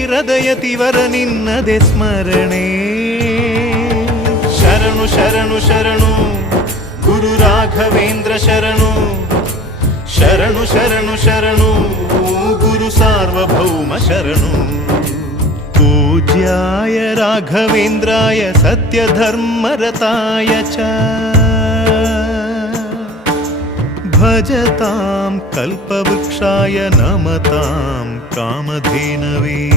ತುಂಗೆಯ ತೀರದ ಯತಿವರ ನಿನ್ನದೆ ಸ್ಮರಣೆ ಶರಣು ಶರಣು ಶರಣು ಗುರು ರಾಘವೇಂದ್ರ ಶರಣು ಶರಣು ಶರಣು ಶರಣು ಗುರು ಸಾರ್ವಭೌಮ ಶರಣು पूज्याय राघवेन्द्राय सत्यधर्मरताय च भजतां कल्पवृक्षाय नमतां കാമധേനവേ.